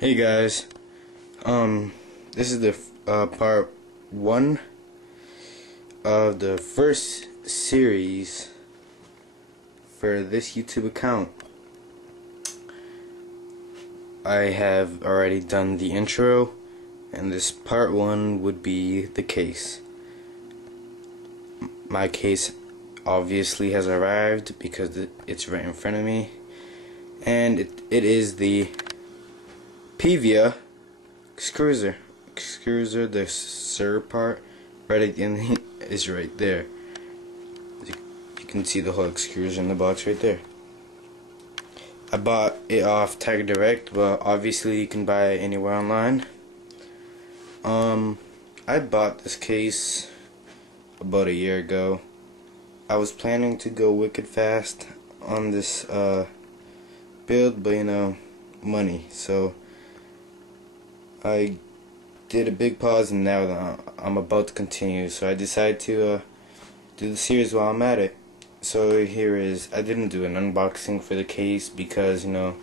Hey guys, this is the part one of the first series for this YouTube account. I have already done the intro, and this part one would be the case. My case obviously has arrived because it's right in front of me, and it is the Pevia extruder. The sir part right at the end is right there. You can see the whole extrusion in the box right there. I bought it off Tag Direct, but obviously you can buy it anywhere online. I bought this case about a year ago. I was planning to go wicked fast on this build, but you know, money, so I did a big pause, and now I'm about to continue, so I decided to do the series while I'm at it. So here is, I didn't do an unboxing for the case because, you know,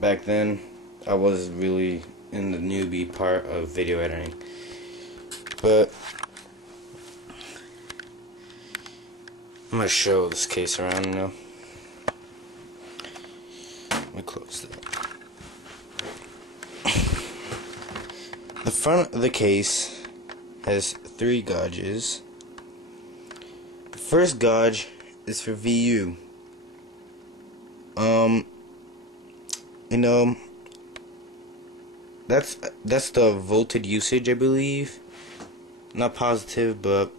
back then I was really in the newbie part of video editing. But I'm gonna show this case around now. Let me close that. The front of the case has 3 gauges. The first gauge is for VU. You know, that's the voltage usage, I believe. Not positive, but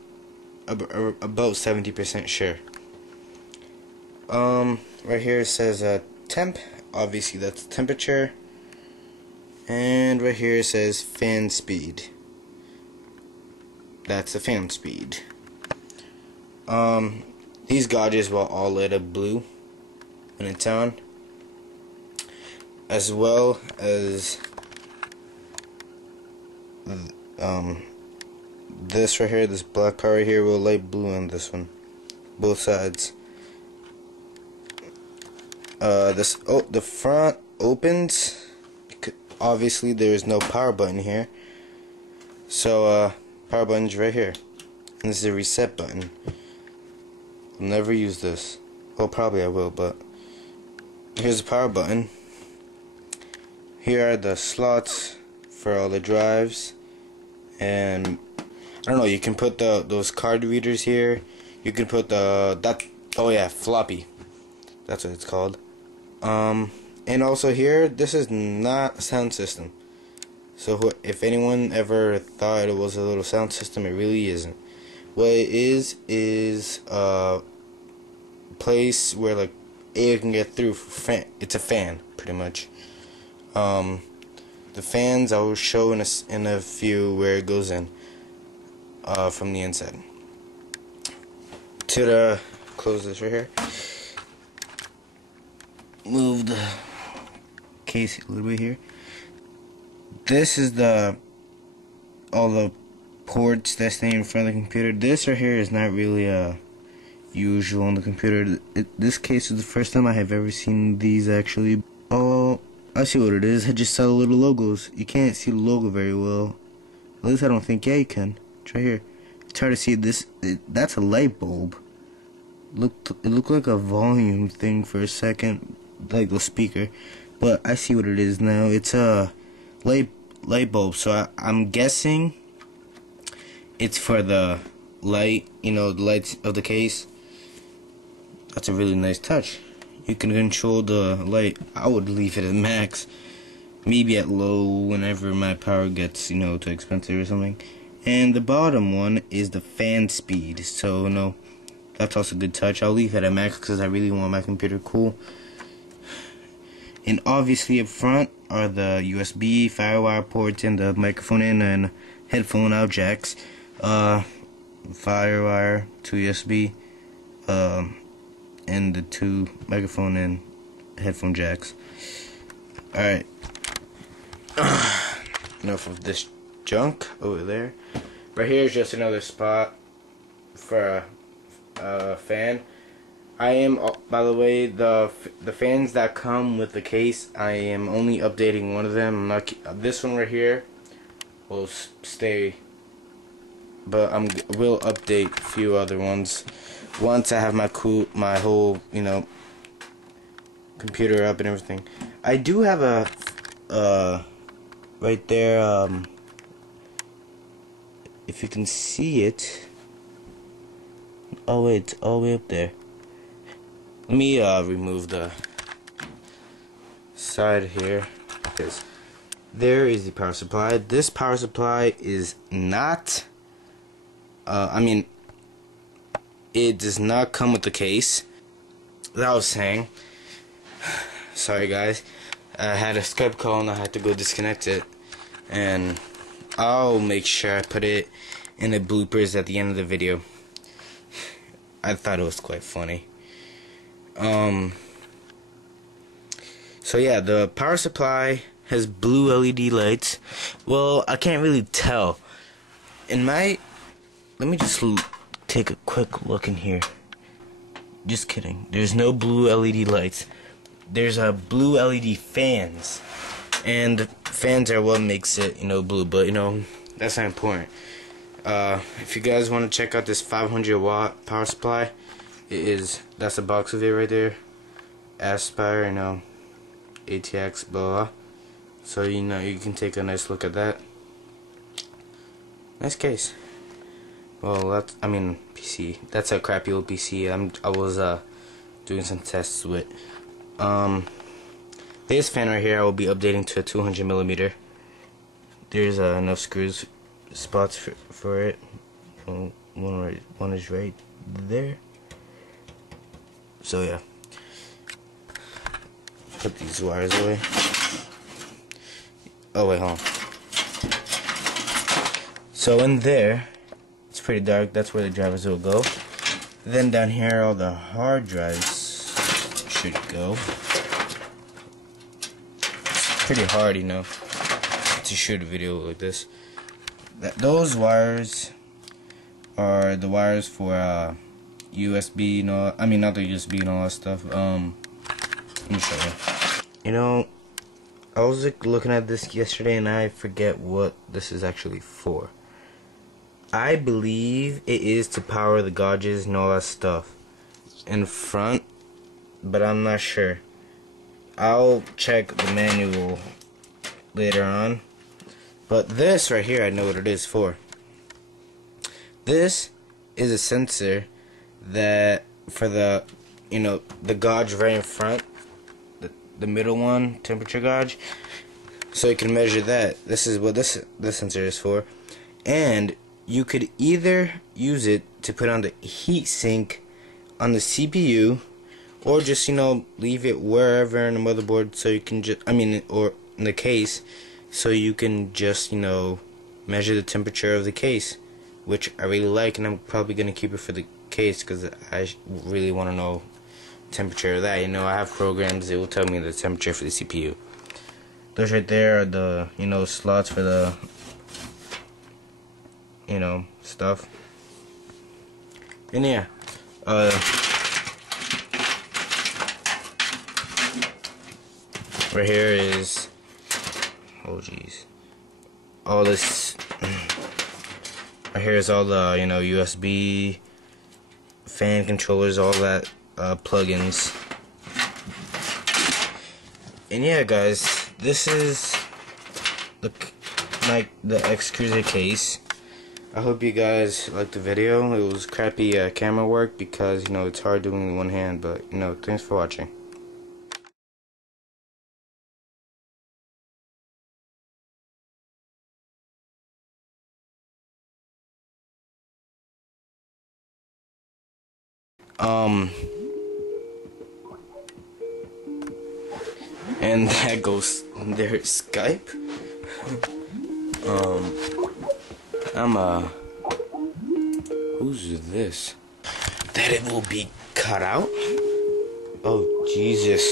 about 70% sure. Right here it says temp. Obviously that's temperature. And right here it says fan speed. That's the fan speed. These gauges will all light up blue when it's on, as well as this right here, this black part right here will light blue on this one, both sides. The front opens. Obviously there is no power button here, so power button's right here, and this is a reset button. I'll never use this. Well, probably I will, but here's the power button. Here are the slots for all the drives, and I don't know, you can put those card readers here. You can put floppy. That's what it's called. And also here, this is not a sound system. So if anyone ever thought it was a little sound system, it really isn't. What it is a place where like air can get through for fan. It's a fan, pretty much. The fans I will show in a few where it goes in from the inside. Close this right here. Move the case a little bit here. This is all the ports that stay in front of the computer. This right here is not really usual on the computer. This case is the first time I have ever seen these actually. Oh, I see what it is. I just saw the little logos. You can't see the logo very well. At least I don't think. Yeah, you can. It's right here. It's hard to see this. That's a light bulb. It looked like a volume thing for a second, like the speaker. But I see what it is now. It's a light bulb. So I'm guessing it's for the light, you know, the lights of the case. That's a really nice touch. You can control the light. I would leave it at max, maybe at low whenever my power gets, you know, too expensive or something. And the bottom one is the fan speed. So no, that's also a good touch. I'll leave it at max because I really want my computer cool. And obviously up front are the USB, Firewire ports, and the microphone in and headphone out jacks. Firewire, 2 USB, and the 2 microphone and headphone jacks. Alright. Enough of this junk over there. Right here is just another spot for a fan. I am, by the way, the fans that come with the case, I am only updating one of them. I'm not, this one right here will stay, but will update a few other ones once I have my whole, you know, computer up and everything. I do have a right there, if you can see it. Oh wait, it's all the way up there. Let me remove the side here, because there is the power supply. This power supply is not, I mean, it does not come with the case. That I was saying. Sorry guys, I had a Skype call and I had to go disconnect it, and I'll make sure I put it in the bloopers at the end of the video. I thought it was quite funny. So yeah, the power supply has blue LED lights. Well, I can't really tell. Let me just take a quick look in here. Just kidding. There's no blue LED lights. There's blue LED fans, and the fans are what makes it, you know, blue. But you know, that's not important. If you guys want to check out this 500-watt power supply, that's a box of it right there. Aspire, you know, ATX, blah, blah. So you know, you can take a nice look at that. Nice case. Well, I mean PC. That's a crappy old PC. I was doing some tests with. This fan right here I will be updating to a 200mm. There's enough spots for it. One is right there. So yeah, put these wires away. Oh wait, hold on. So in there, it's pretty dark. That's where the drivers will go. Then down here, all the hard drives should go. It's pretty hard, you know, to shoot a video like this. Those wires are the wires for USB, and all, I mean not the USB and all that stuff. Let me show you. You know, I was looking at this yesterday and I forget what this is actually for. I believe it is to power the gauges and all that stuff in front, but I'm not sure. I'll check the manual later on. But this right here, I know what it is for. This is a sensor that for the, you know, the gauge right in front, the middle one, temperature gauge, so you can measure that. This is what this sensor is for. And you could either use it to put on the heat sink on the CPU, or just, you know, leave it wherever in the motherboard, so you can just, or in the case, so you can just, you know, measure the temperature of the case, which I really like, and I'm probably gonna keep it for the case because I really want to know temperature of that. You know, I have programs that will tell me the temperature for the CPU. Those right there are the, you know, slots for the, you know, stuff. And yeah, right here is, oh jeez, all this. Right here is all the, you know, USB, fan controllers, all that plugins. And yeah, guys, this is the X-Cruiser case. I hope you guys liked the video. It was crappy camera work because, you know, it's hard doing it with one hand, but, you know, thanks for watching. And that goes their Skype. Who's this? That it will be cut out? Oh, Jesus.